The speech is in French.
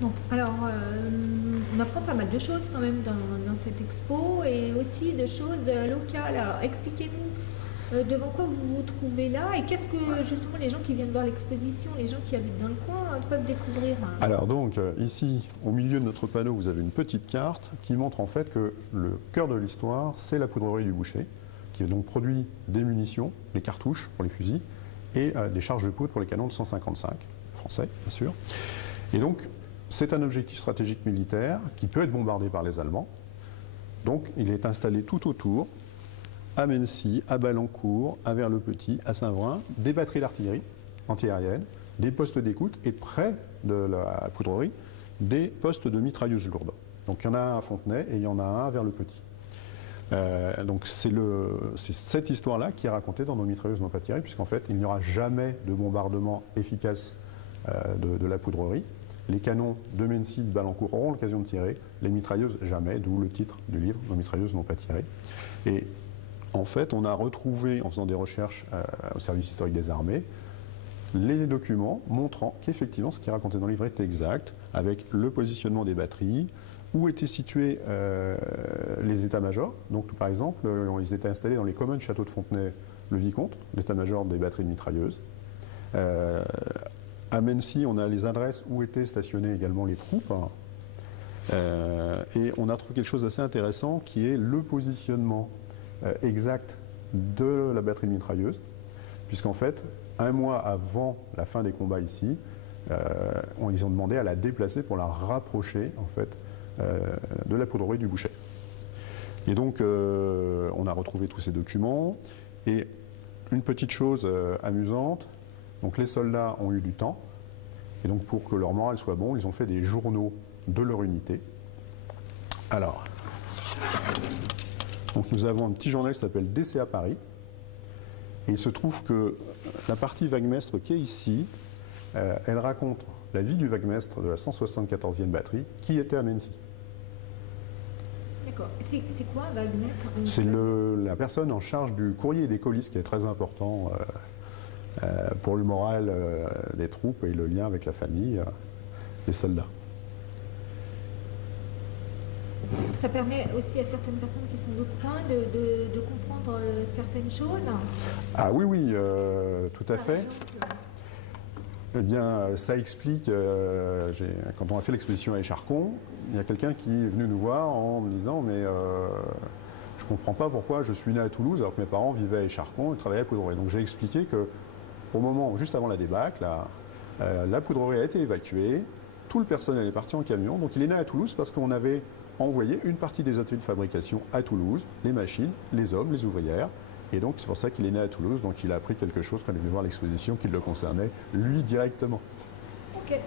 Bon, alors, on apprend pas mal de choses quand même dans cette expo et aussi de choses locales. Alors, expliquez-nous devant quoi vous vous trouvez là et qu'est-ce que justement les gens qui viennent voir l'exposition, les gens qui habitent dans le coin, peuvent découvrir, hein. Alors donc, ici, au milieu de notre panneau, vous avez une petite carte qui montre en fait que le cœur de l'histoire, c'est la poudrerie du Boucher, qui donc produit des munitions, des cartouches pour les fusils et des charges de poudre pour les canons de 155, français bien sûr. Et donc, c'est un objectif stratégique militaire qui peut être bombardé par les Allemands. Donc, il est installé tout autour, à Mennecy, à Ballancourt, à Vers-le-Petit, à Saint-Vrain, des batteries d'artillerie antiaérienne, des postes d'écoute et près de la poudrerie, des postes de mitrailleuses lourdes. Donc il y en a un à Fontenay et il y en a un vers le Petit. Donc c'est cette histoire-là qui est racontée dans nos mitrailleuses non tirées, puisqu'en fait il n'y aura jamais de bombardement efficace de la poudrerie. Les canons de Mennecy, de Ballancourt auront l'occasion de tirer, les mitrailleuses jamais, d'où le titre du livre, nos mitrailleuses n'ont pas tiré. Et en fait, on a retrouvé, en faisant des recherches au service historique des armées, les documents montrant qu'effectivement ce qui est raconté dans le livre est exact, avec le positionnement des batteries, où étaient situés les états-majors. Donc par exemple, ils étaient installés dans les communs du château de Fontenay-le-Vicomte, l'état-major des batteries de mitrailleuses. À Mennecy, on a les adresses où étaient stationnées également les troupes. Et on a trouvé quelque chose d'assez intéressant qui est le positionnement exact de la batterie de mitrailleuse, puisqu'en fait, un mois avant la fin des combats ici, ils ont demandé à la déplacer pour la rapprocher en fait, de la poudrerie du Boucher. Et donc, on a retrouvé tous ces documents. Et une petite chose amusante, donc les soldats ont eu du temps, et donc pour que leur moral soit bon, ils ont fait des journaux de leur unité. Alors, donc nous avons un petit journal qui s'appelle DCA Paris. Et il se trouve que la partie vaguemestre qui est ici, elle raconte la vie du vaguemestre de la 174e batterie qui était à Mennecy. D'accord. C'est quoi un vaguemestre? C'est la personne en charge du courrier et des colis, ce qui est très important pour le moral des troupes et le lien avec la famille des soldats. Ça permet aussi à certaines personnes qui sont d'autres points de comprendre certaines choses. Ah oui, oui, tout à Par fait. exemple, Eh bien, ça explique, quand on a fait l'exposition à Écharcon, il y a quelqu'un qui est venu nous voir en me disant mais je ne comprends pas pourquoi je suis né à Toulouse alors que mes parents vivaient à Écharcon et travaillaient à Poudrerie. Donc j'ai expliqué que au moment, juste avant la débâcle, la Poudrerie a été évacuée, tout le personnel est parti en camion, donc il est né à Toulouse parce qu'on avait envoyé une partie des ateliers de fabrication à Toulouse, les machines, les hommes, les ouvrières. Et donc c'est pour ça qu'il est né à Toulouse, donc il a appris quelque chose quand il est venu voir l'exposition qui le concernait, lui directement. ok.